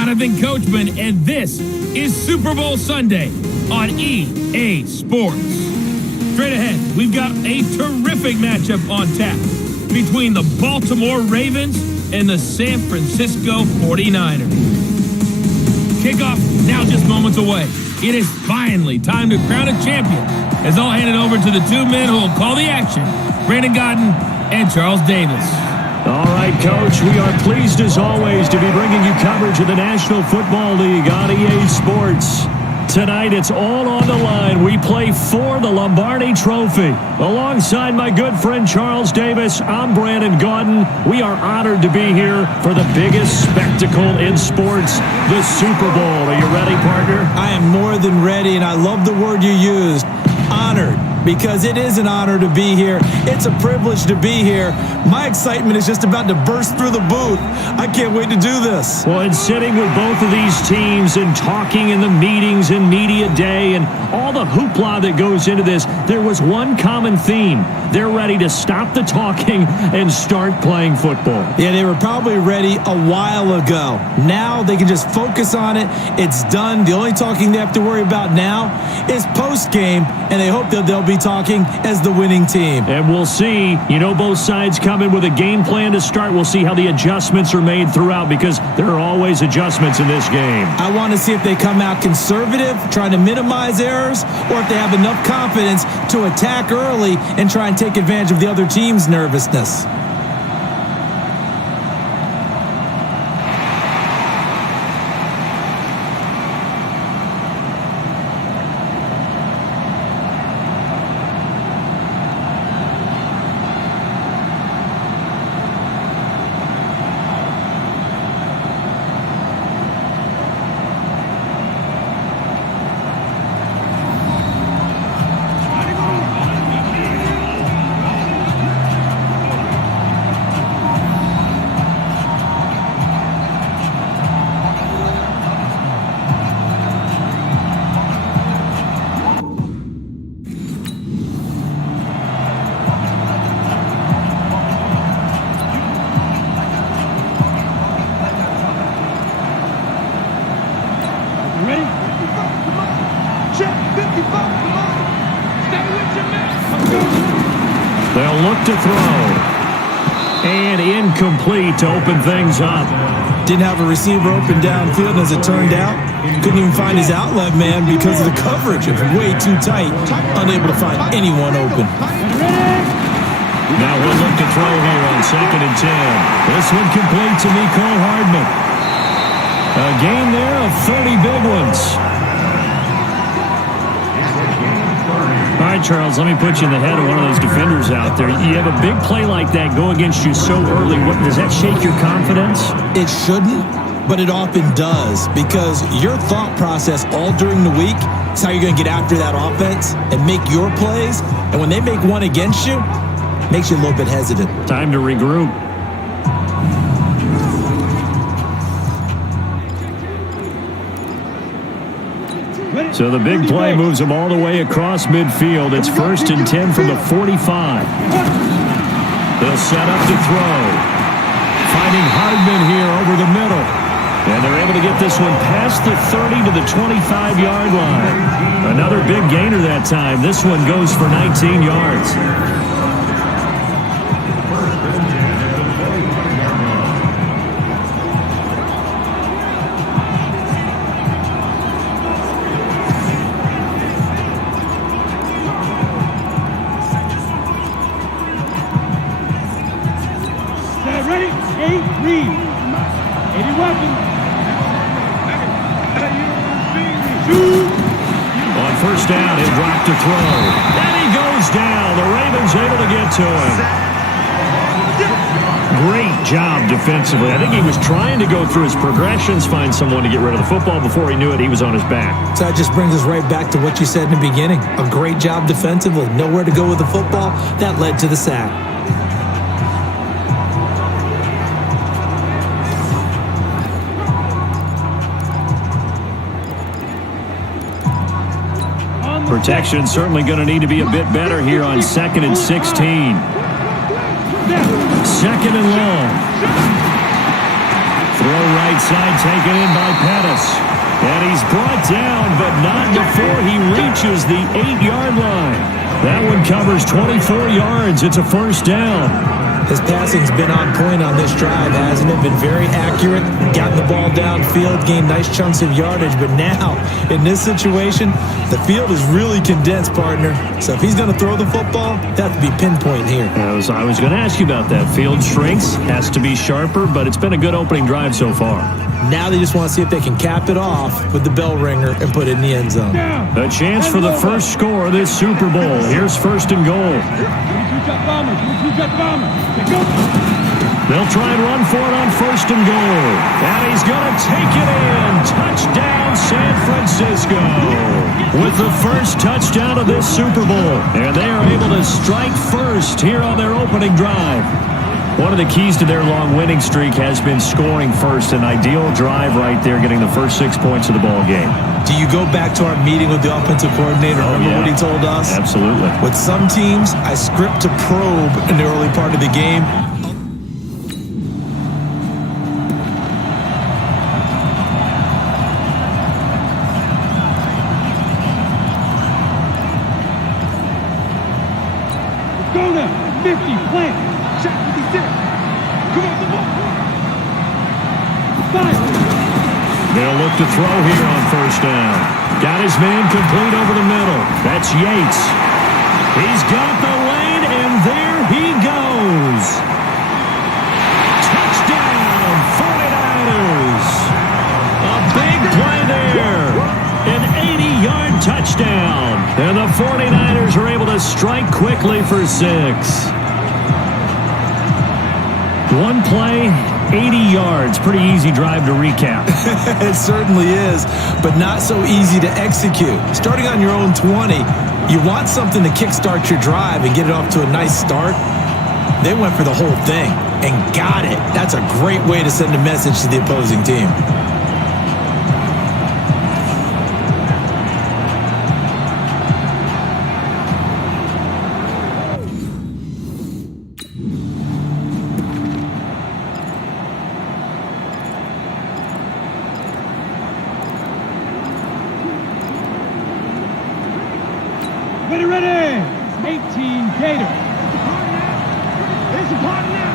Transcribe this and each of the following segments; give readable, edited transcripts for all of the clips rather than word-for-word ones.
Jonathan Coachman, and this is Super Bowl Sunday on EA Sports. Straight ahead, we've got a terrific matchup on tap between the Baltimore Ravens and the San Francisco 49ers. Kickoff now just moments away. It is finally time to crown a champion, as I'll hand it over to the two men who will call the action, Brandon Godden and Charles Davis. All right, Coach, we are pleased as always to be bringing you coverage of the National Football League on EA Sports. Tonight, it's all on the line. We play for the Lombardi Trophy. Alongside my good friend Charles Davis, I'm Brandon Godden. We are honored to be here for the biggest spectacle in sports, the Super Bowl. Are you ready, partner? I am more than ready, and I love the word you used, honored. Because it is an honor to be here. It's a privilege to be here. My excitement is just about to burst through the booth. I can't wait to do this. Well, and sitting with both of these teams and talking in the meetings and media day and all the hoopla that goes into this, there was one common theme. They're ready to stop the talking and start playing football. Yeah, they were probably ready a while ago. Now they can just focus on it. It's done. The only talking they have to worry about now is post-game, and they hope that they'll be talking as the winning team. And we'll see. You know, both sides come in with a game plan to start. We'll see how the adjustments are made throughout, because there are always adjustments in this game. I want to see if they come out conservative, trying to minimize errors, or if they have enough confidence to attack early and try and take advantage of the other team's nervousness. They'll look to throw. And incomplete to open things up. Didn't have a receiver open downfield, as it turned out. Couldn't even find his outlet man because of the coverage. It was way too tight. Unable to find anyone open. Now we'll look to throw here on 2nd and 10. This one complete to Mecole Hardman. A gain there of 30 big ones. All right, Charles, let me put you in the head of one of those defenders out there. You have a big play like that go against you so early. Does that shake your confidence? It shouldn't, but it often does, because your thought process all during the week is how you're going to get after that offense and make your plays. And when they make one against you, it makes you a little bit hesitant. Time to regroup. So the big play moves them all the way across midfield. It's 1st and 10 from the 45. They'll set up to throw. Finding Hardman here over the middle. And they're able to get this one past the 30 to the 25-yard line. Another big gainer that time. This one goes for 19 yards. On first down, he'll drop to throw. And he goes down. The Ravens able to get to him. Great job defensively. I think he was trying to go through his progressions, find someone to get rid of the football. Before he knew it, he was on his back. So that just brings us right back to what you said in the beginning. A great job defensively. Nowhere to go with the football. That led to the sack. Protection certainly going to need to be a bit better here on 2nd and 16. 2nd and long. Throw right side taken in by Pettis. And he's brought down, but not before he reaches the 8-yard line. That one covers 24 yards. It's a first down. His passing's been on point on this drive, hasn't it? Been very accurate, gotten the ball downfield, gained nice chunks of yardage. But now, in this situation, the field is really condensed, partner. So if he's going to throw the football, that would be pinpoint here. I was going to ask you about that. Field shrinks, has to be sharper, but it's been a good opening drive so far. Now they just want to see if they can cap it off with the bell ringer and put it in the end zone. A chance for the first score of this Super Bowl. Here's first and goal. They'll try and run for it on first and goal. And he's going to take it in. Touchdown, San Francisco. With the first touchdown of this Super Bowl. And they are able to strike first here on their opening drive. One of the keys to their long winning streak has been scoring first. An ideal drive right there, getting the first 6 points of the ball game. Do you go back to our meeting with the offensive coordinator? Remember what he told us? Absolutely. With some teams, I script to probe in the early part of the game. Go now, 50, plant. Shot 56. Come on, the ball. They'll look to throw here on first down. Got his man complete over the middle. That's Yates. He's got the lane, and there he goes. Touchdown, 49ers. A big play there. An 80-yard touchdown. And the 49ers are able to strike quickly for 6. One play, 80 yards. Pretty easy drive to recap. It certainly is, but not so easy to execute. Starting on your own 20, you want something to kickstart your drive and get it off to a nice start. They went for the whole thing and got it. That's a great way to send a message to the opposing team. Ready. 18 Gator. It's a party now.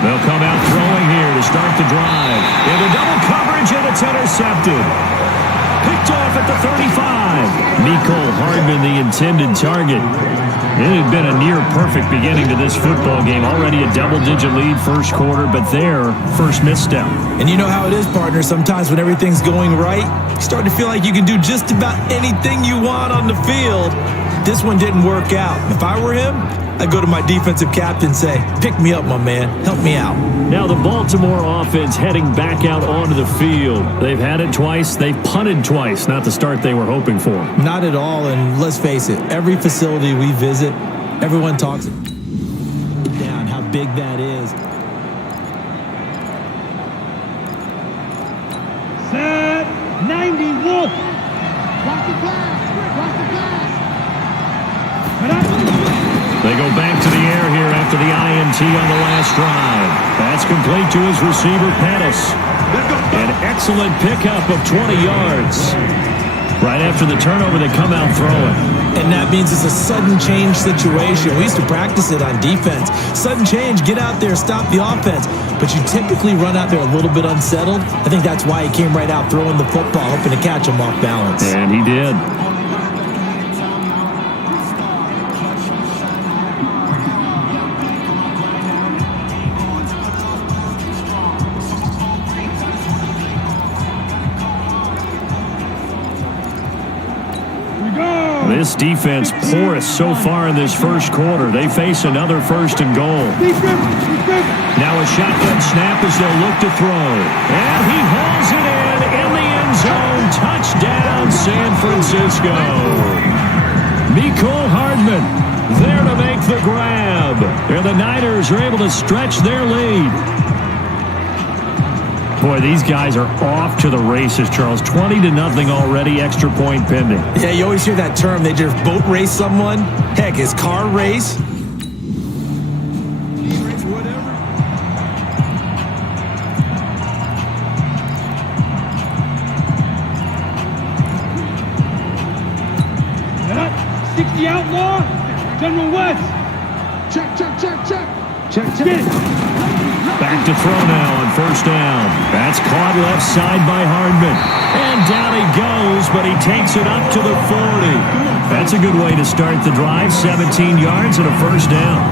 They'll come out throwing here to start the drive. Into double coverage, and it's intercepted. Picked off at the 35. Nicole Hardman, the intended target. It had been a near-perfect beginning to this football game. Already a double-digit lead first quarter, but their first misstep. And you know how it is, partner. Sometimes when everything's going right, you start to feel like you can do just about anything you want on the field. This one didn't work out. If I were him, I'd go to my defensive captain and say, pick me up, my man. Help me out. Now the Baltimore offense heading back out onto the field. They've had it twice. They've punted twice. Not the start they were hoping for. Not at all. And let's face it, every facility we visit, everyone talks down how big that is. Set 90 Wolf. Block the pass. They go back to the air here after the INT on the last drive. That's complete to his receiver, Pettis. An excellent pickup of 20 yards. Right after the turnover, they come out throwing. And that means it's a sudden change situation. We used to practice it on defense. Sudden change, get out there, stop the offense. But you typically run out there a little bit unsettled. I think that's why he came right out throwing the football, hoping to catch him off balance. And he did. This defense porous so far in this first quarter. They face another first and goal. Now a shotgun snap as they'll look to throw. And he hauls it in the end zone. Touchdown, San Francisco. Nicole Hardman there to make the grab. And the Niners are able to stretch their lead. Boy, these guys are off to the races, Charles. 20-0 already, extra point pending. Yeah, you always hear that term. They just boat race someone. Heck, is car race? outlaw. General West. Check. Check. Back to throw now on first down. That's caught left side by Hardman. And down he goes, but he takes it up to the 40. That's a good way to start the drive. 17 yards and a first down.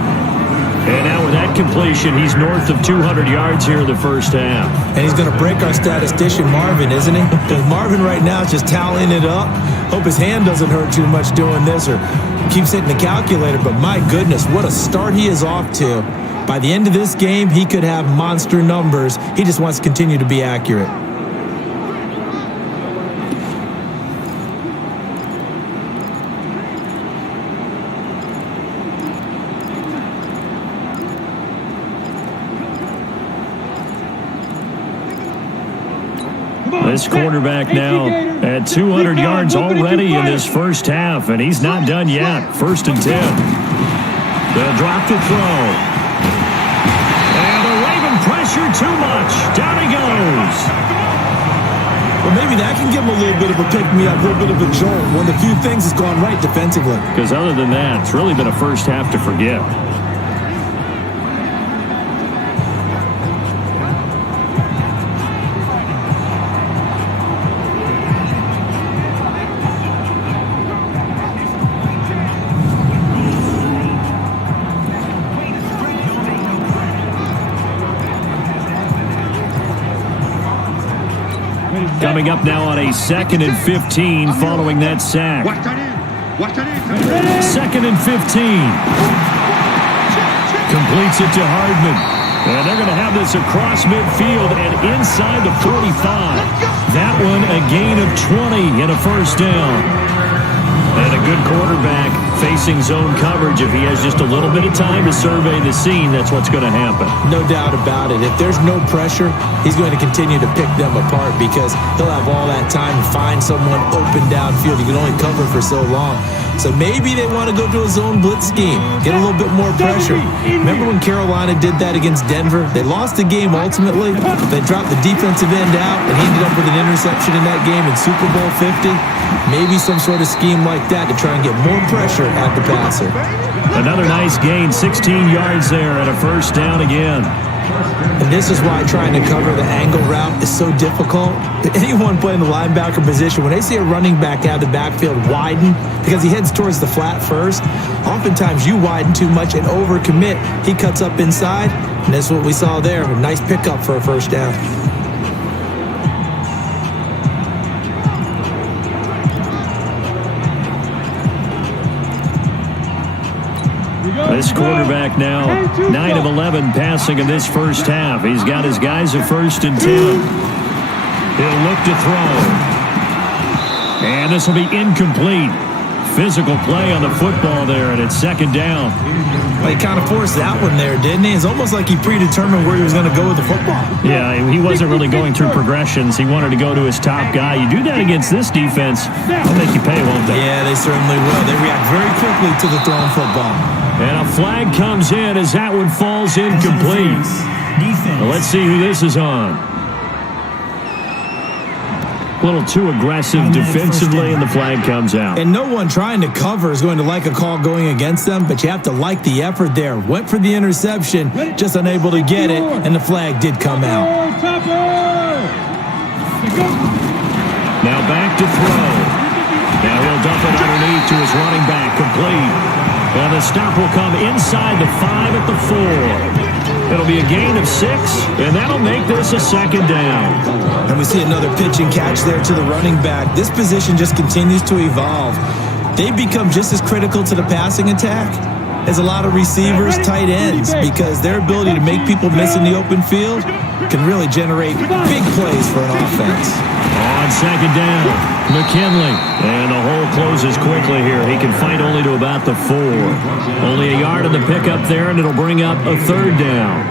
And now with that completion, he's north of 200 yards here in the first half. And he's going to break our statistician, Marvin, isn't he? Because Marvin right now is just tallying it up. Hope his hand doesn't hurt too much doing this or keeps hitting the calculator. But my goodness, what a start he is off to. By the end of this game, he could have monster numbers. He just wants to continue to be accurate. This quarterback now at 200 yards already in this first half, and he's not done yet. 1st and 10. They'll drop the throw. And they're waving pressure too much. Down he goes. Well, maybe that can give him a little bit of a pick-me-up, a little bit of a jolt. One of the few things that's gone right defensively. Because other than that, it's really been a first half to forget. Coming up now on a 2nd and 15 following that sack. 2nd and 15. Completes it to Hardman. And they're going to have this across midfield and inside the 45. That one a gain of 20 and a first down. And a good quarterback facing zone coverage. If he has just a little bit of time to survey the scene, that's what's going to happen. No doubt about it. If there's no pressure, he's going to continue to pick them apart because he'll have all that time to find someone open downfield. He can only cover for so long. So maybe they want to go to a zone blitz scheme, get a little bit more pressure. Remember when Carolina did that against Denver? They lost the game ultimately. They dropped the defensive end out, and he ended up with an interception in that game in Super Bowl 50. Maybe some sort of scheme like that to try and get more pressure at the passer. Another nice gain, 16 yards there and a first down again. And this is why trying to cover the angle route is so difficult. Anyone playing the linebacker position, when they see a running back out of the backfield widen because he heads towards the flat first, oftentimes you widen too much and overcommit. He cuts up inside, and that's what we saw there. A nice pickup for a first down. This quarterback now 9 of 11 passing in this first half. He's got his guys at 1st and 10. He'll look to throw. And this will be incomplete. Physical play on the football there, and it's 2nd down. Well, he kind of forced that one there, didn't he? It's almost like he predetermined where he was going to go with the football. Yeah, he wasn't really going through progressions. He wanted to go to his top guy. You do that against this defense, they'll make you pay, won't they? Yeah, they certainly will. They react very quickly to the thrown football. And a flag comes in as that one falls incomplete. Well, let's see who this is on. A little too aggressive defensively, and the flag comes out. And no one trying to cover is going to like a call going against them, but you have to like the effort there. Went for the interception, just unable to get it, and the flag did come out. Now back to throw. Now he'll dump it underneath to his running back, complete. And the stop will come inside the 5 at the 4. It'll be a gain of 6, and that'll make this a 2nd down. And we see another pitch and catch there to the running back. This position just continues to evolve. They've become just as critical to the passing attack as a lot of receivers, tight ends, because their ability to make people miss in the open field can really generate big plays for an offense. On 2nd down, McKinley. And the hole closes quickly here. He can fight only to about the 4. Only a yard in the pickup there, and it'll bring up a 3rd down.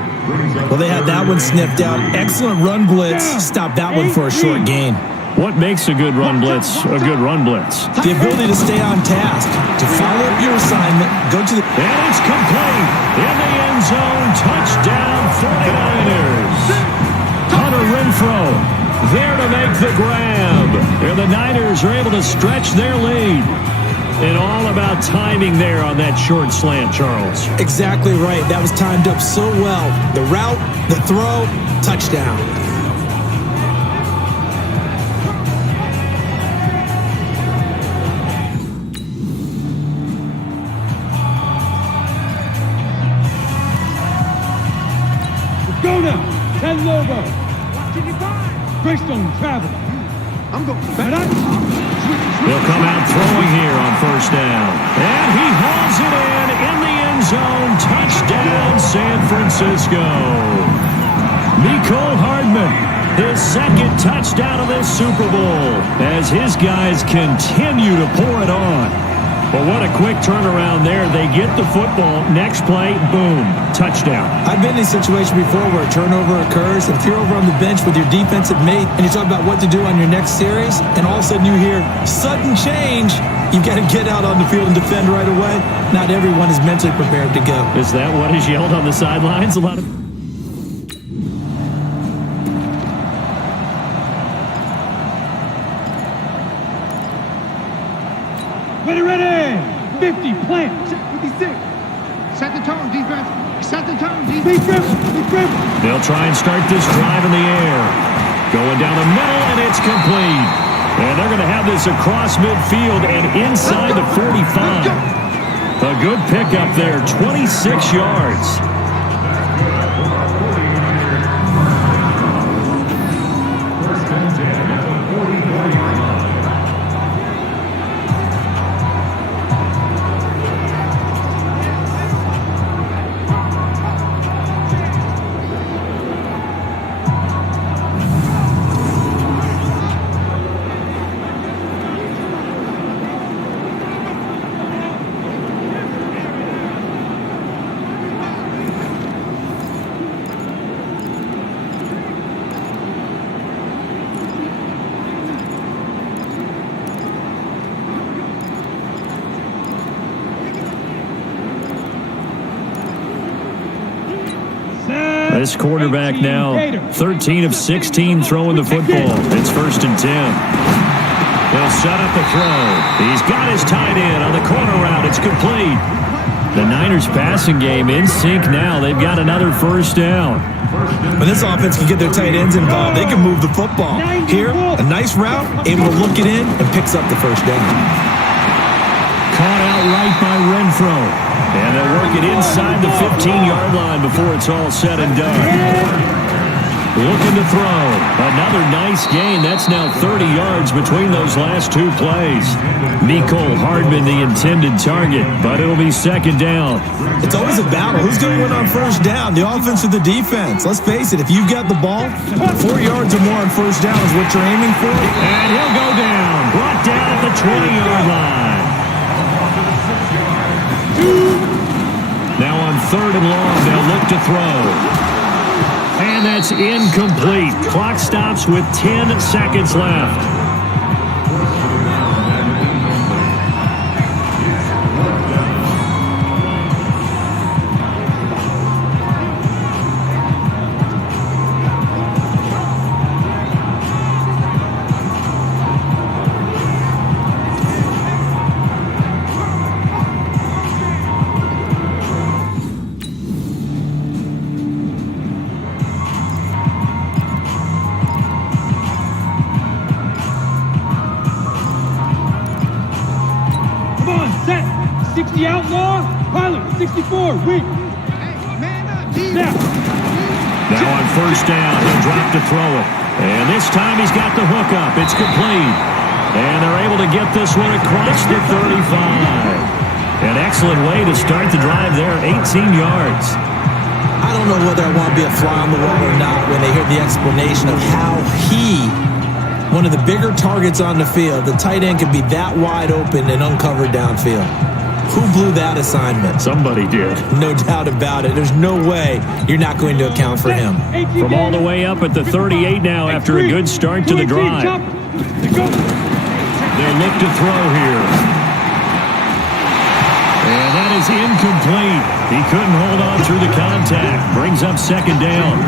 Well, they had that one sniffed out. Excellent run blitz. Stop that one for a short gain. What makes a good run blitz a good run blitz? The ability to stay on task, to follow up your assignment, go to the... And it's complete. In the end zone, touchdown 49ers. Hunter Renfrow there to make the grab. And the Niners are able to stretch their lead. And all about timing there on that short slant, Charles. Exactly right. That was timed up so well. The route, the throw, touchdown. Go now. That logo. Greystone travel. I'm going back. They'll come out throwing here on first down. And he hauls it in the end zone. Touchdown, San Francisco. Mecole Hardman, his second touchdown of this Super Bowl as his guys continue to pour it on. But what a quick turnaround there. They get the football. Next play, boom, touchdown. I've been in a situation before where a turnover occurs, and if you're over on the bench with your defensive mate and you talk about what to do on your next series, and all of a sudden you hear sudden change, you've got to get out on the field and defend right away. Not everyone is mentally prepared to go. Is that what is yelled on the sidelines? A lot of... Ready. 50, plant. 56. Set the tone, defense. Set the tone, defense. They'll try and start this drive in the air. Going down the middle, and it's complete. And they're going to have this across midfield and inside the 45. A good pickup there, 26 yards. This quarterback now 13 of 16 throwing the football. It's 1st and 10. They'll set up a throw. He's got his tight end on the corner route. It's complete. The Niners passing game in sync now. They've got another first down. When this offense can get their tight ends involved, they can move the football. Here, a nice route, able to look it in, and picks up the first down. Caught out right by Renfro. And they'll work it inside the 15-yard line before it's all said and done. Looking to throw. Another nice gain. That's now 30 yards between those last two plays. Mecole Hardman, the intended target, but it'll be 2nd down. It's always a battle. Who's going to win on first down, the offense or the defense? Let's face it, if you've got the ball, 4 yards or more on first down is what you're aiming for. And he'll go down. Brought down at the 20-yard line. Now on 3rd and long, they'll look to throw. And that's incomplete. Clock stops with 10 seconds left. The outlaw, pilot, 64, weak. Now on first down, he'll drop to throw it. And this time he's got the hook up. It's complete. And they're able to get this one across the 35. An excellent way to start the drive there, 18 yards. I don't know whether I want to be a fly on the wall or not when they hear the explanation of how he, one of the bigger targets on the field, the tight end could be that wide open and uncovered downfield. Who blew that assignment? Somebody did. No doubt about it. There's no way you're not going to account for him. From all the way up at the 38 now after a good start to the drive. They'll look to throw here. And that is incomplete. He couldn't hold on through the contact. Brings up 2nd down.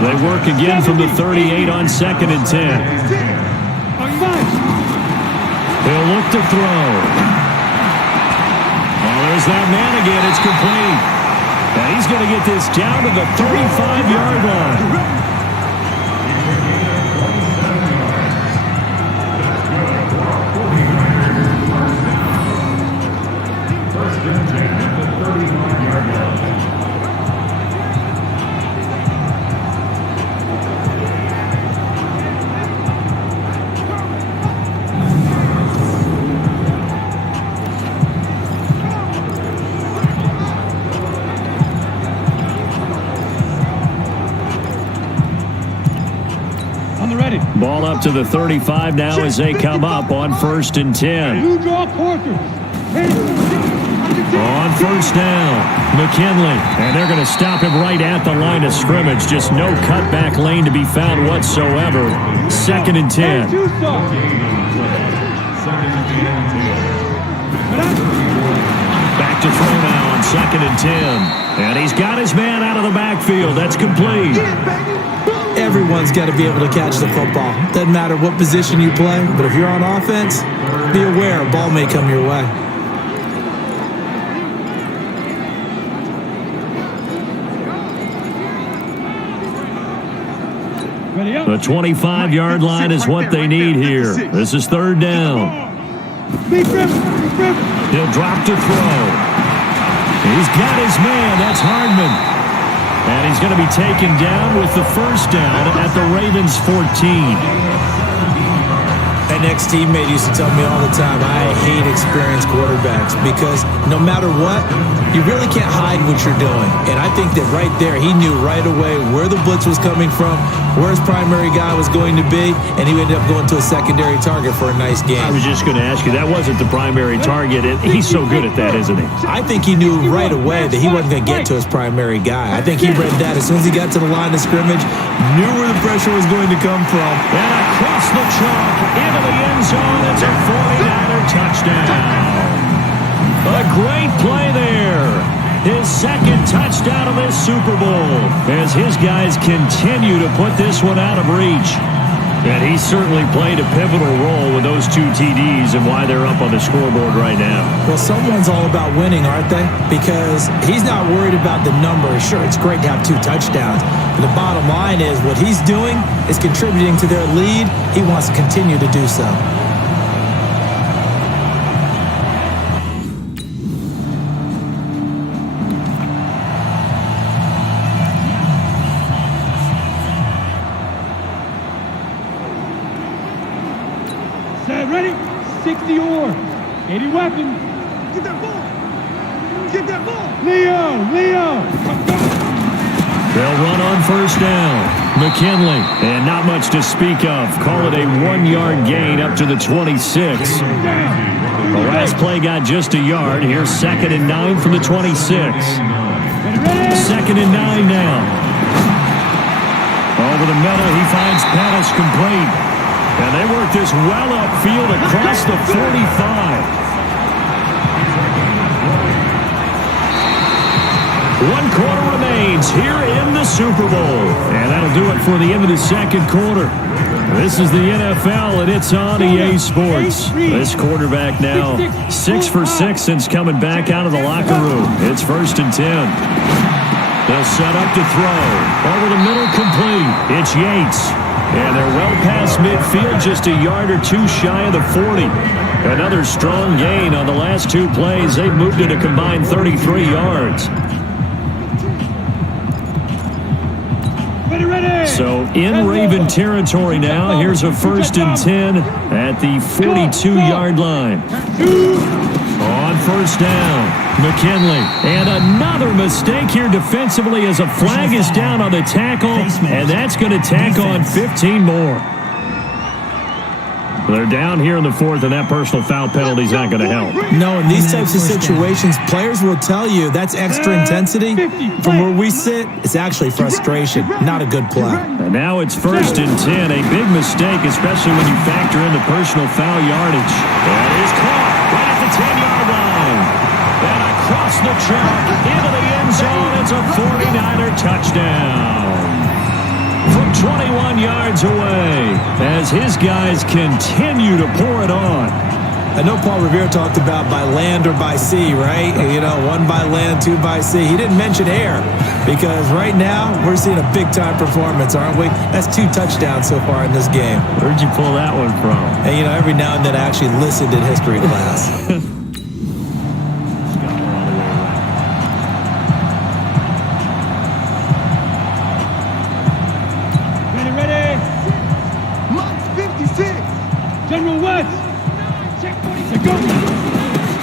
They work again from the 38 on 2nd and 10. They'll look to throw. There's that man again. It's complete. And he's going to get this down to the 35-yard line. Ball up to the 35 now as they come up on 1st and 10. You draw quarters. On 1st down, McKinley. And they're going to stop him right at the line of scrimmage. Just no cutback lane to be found whatsoever. 2nd and 10. Back to throw now on 2nd and 10. And he's got his man out of the backfield. That's complete. Everyone's got to be able to catch the football. Doesn't matter what position you play, but if you're on offense, be aware a ball may come your way. The 25-yard line is what they need here. This is 3rd down. He'll drop to throw. He's got his man. That's Hardman. And he's going to be taken down with the 1st down at the Ravens' 14. An ex-teammate used to tell me all the time, I hate experienced quarterbacks because no matter what, you really can't hide what you're doing. And I think that right there, he knew right away where the blitz was coming from, where his primary guy was going to be, and he ended up going to a secondary target for a nice game. I was just going to ask you, that wasn't the primary target. He's so good at that, isn't he? I think he knew right away that he wasn't going to get to his primary guy. I think he read that as soon as he got to the line of scrimmage, knew where the pressure was going to come from. And across the chalk, into the end zone, it's a 49er touchdown. A great play there. His 2nd touchdown of this Super Bowl as his guys continue to put this one out of reach. And he certainly played a pivotal role with those 2 TDs and why they're up on the scoreboard right now. Well, someone's all about winning, aren't they? Because he's not worried about the numbers. Sure, it's great to have 2 touchdowns. But the bottom line is what he's doing is contributing to their lead. He wants to continue to do so. Ready? 60 or 80 weapons. Get that ball. Get that ball. Leo. They'll run on 1st down. McKinley. And not much to speak of. Call it a 1-yard gain up to the 26. The last play got just a yard. Here's 2nd and 9 from the 26. 2nd and 9 now. Over the middle, he finds Pettis complete. And they work this well upfield across the 45. 1 quarter remains here in the Super Bowl. And that'll do it for the end of the 2nd quarter. This is the NFL, and it's on EA Sports. This quarterback now 6 for 6 since coming back out of the locker room. It's 1st and 10. They'll set up to throw. Over the middle, complete. It's Yates. And they're well past midfield, just a yard or 2 shy of the 40. Another strong gain on the last 2 plays. They've moved it a combined 33 yards. So in Raven territory now. Here's a 1st and 10 at the 42-yard line. On 1st down, McKinley. And another mistake here defensively as a flag is down on the tackle, and that's going to tack on 15 more. They're down here in the 4th, and that personal foul penalty is not going to help. No, in these types of situations, players will tell you that's extra intensity. From where we sit, it's actually frustration, not a good play. And now it's 1st and 10, a big mistake, especially when you factor in the personal foul yardage. That is caught right at the 10-yard line. And across the chalk into the end zone, it's a 49er touchdown. From 21 yards away as his guys continue to pour it on. I know Paul Revere talked about by land or by sea, right? You know, 1 by land, 2 by sea. He didn't mention air because right now we're seeing a big-time performance, aren't we? That's 2 touchdowns so far in this game. Where'd you pull that one from? And, you know, every now and then I actually listened in history class. Ready. Mike 56. General West. Check 46. Go.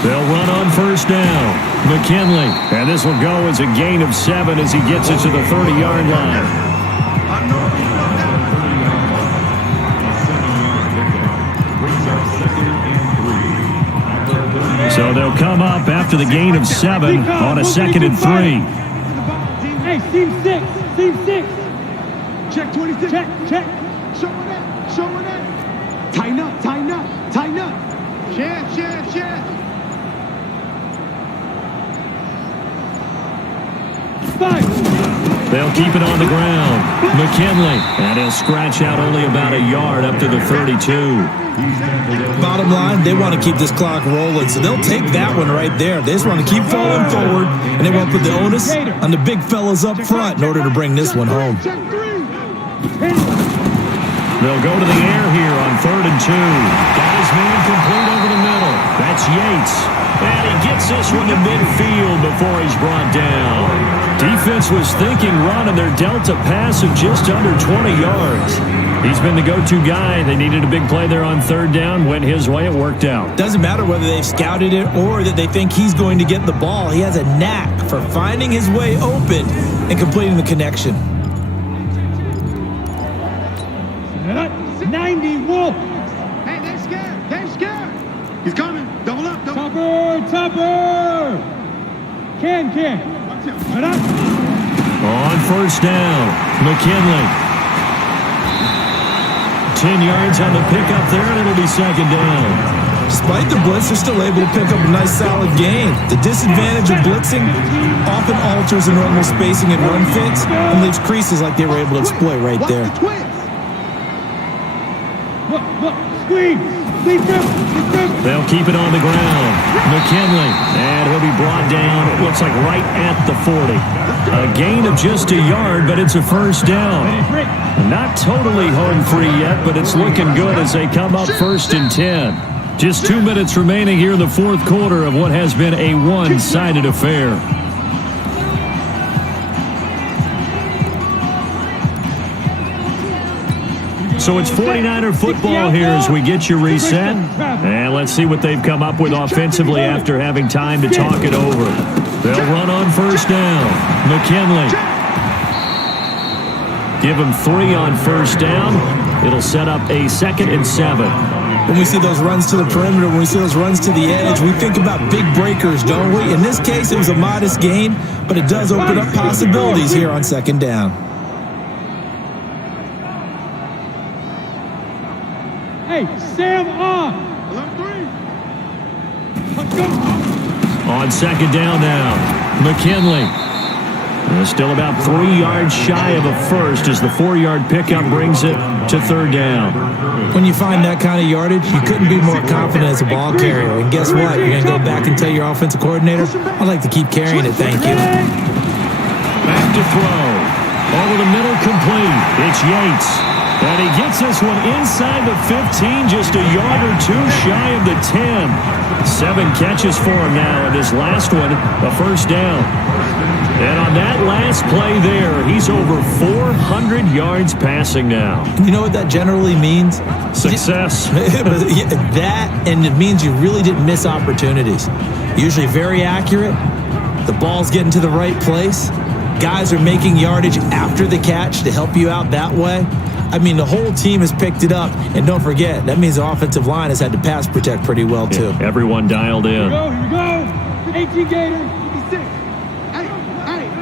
They'll run on first down. McKinley. And this will go as a gain of 7 as he gets it to the 30-yard line. So they'll come up after the gain of 7 on a 2nd and 3. Hey, team 6. Team 6. Check 26. Check. Show it up. Tighten up. Share. 5. They'll keep it on the ground. McKinley. And he'll scratch out only about a yard up to the 32. Bottom line, they want to keep this clock rolling, so they'll take that one right there. They just want to keep falling forward, and they want to put the onus on the big fellas up front in order to bring this one home. Check 3. They'll go to the air here on 3rd and 2. Got his man complete over the middle. That's Yates. And he gets this one to midfield before he's brought down. Defense was thinking run, and they're dealt a pass of just under 20 yards. He's been the go-to guy. They needed a big play there on 3rd down. Went his way. It worked out. Doesn't matter whether they've scouted it or that they think he's going to get the ball. He has a knack for finding his way open and completing the connection. 90 Wolf. Hey, they're scared. He's coming. Double up. Topper. Can. Right up. On first down, McKinley. 10 yards on the pickup there, and it'll be 2nd down. Despite the blitz, they're still able to pick up a nice solid gain. The disadvantage of blitzing often alters the normal spacing and run fits and leaves creases like they were able to exploit right there. Look. Squeeze. They'll keep it on the ground. McKinley, and he'll be brought down, it looks like right at the 40. A gain of just a yard, but it's a first down. Not totally home free yet, but it's looking good as they come up 1st and 10. Just 2 minutes remaining here in the 4th quarter of what has been a one-sided affair. So it's 49er football here as we get you reset. And let's see what they've come up with offensively after having time to talk it over. They'll run on first down. McKinley. Give him 3 on first down. It'll set up a 2nd and 7. When we see those runs to the perimeter, when we see those runs to the edge, we think about big breakers, don't we? In this case, it was a modest gain, but it does open up possibilities here on 2nd down. Hey, Sam on. On 2nd down now, McKinley. And still about 3 yards shy of a first as the 4-yard pickup brings it to 3rd down. When you find that kind of yardage, you couldn't be more confident as a ball carrier. And guess what? You're going to go back and tell your offensive coordinator, I'd like to keep carrying it, thank you. Back to throw. Over the middle, complete. It's Yates. And he gets this one inside the 15, just a yard or 2 shy of the 10. 7 catches for him now, and this last one, a first down. And on that last play there, he's over 400 yards passing now. You know what that generally means? Success. That, and it means you really didn't miss opportunities. Usually very accurate. The ball's getting to the right place. Guys are making yardage after the catch to help you out that way. I mean, the whole team has picked it up. And don't forget, that means the offensive line has had to pass protect pretty well, too. Yeah, everyone dialed in. Here we go. 18 Gator. 56. Hey,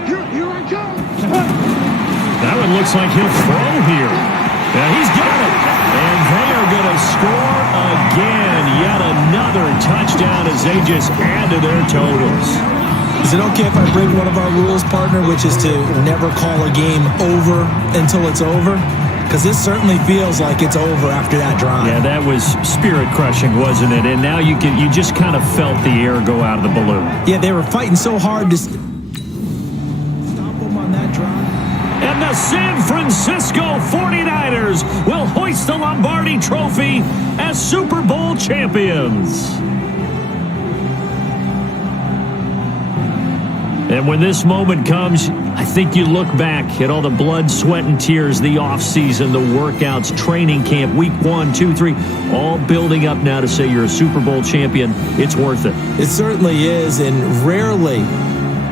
here I go. That one looks like he'll throw here. Yeah, he's got it. And they are going to score again. Yet another touchdown as they just add to their totals. Is it okay if I break one of our rules, partner, which is to never call a game over until it's over? because this certainly feels like it's over after that drive. Yeah, that was spirit-crushing, wasn't it? And now you just kind of felt the air go out of the balloon. Yeah, they were fighting so hard to stop them on that drive. And the San Francisco 49ers will hoist the Lombardi Trophy as Super Bowl champions. And when this moment comes, I think you look back at all the blood, sweat, and tears, the offseason, the workouts, training camp, week 1, 2, 3, all building up now to say you're a Super Bowl champion. It's worth it. It certainly is, and rarely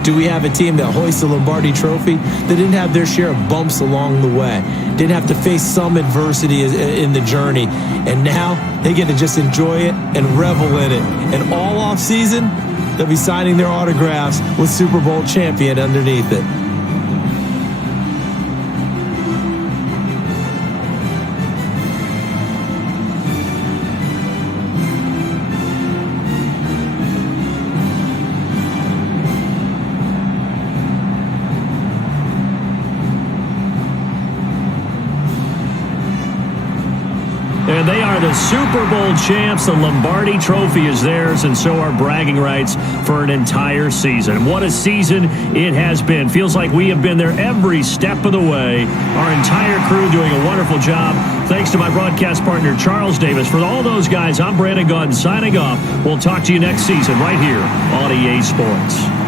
do we have a team that hoists the Lombardi Trophy that didn't have their share of bumps along the way, didn't have to face some adversity in the journey, and now they get to just enjoy it and revel in it. And all offseason, they'll be signing their autographs with Super Bowl champion underneath it. And they are the Super Bowl champs. The Lombardi Trophy is theirs, and so are bragging rights for an entire season. What a season it has been. Feels like we have been there every step of the way. Our entire crew doing a wonderful job. Thanks to my broadcast partner, Charles Davis. For all those guys, I'm Brandon Gunn signing off. We'll talk to you next season right here on EA Sports.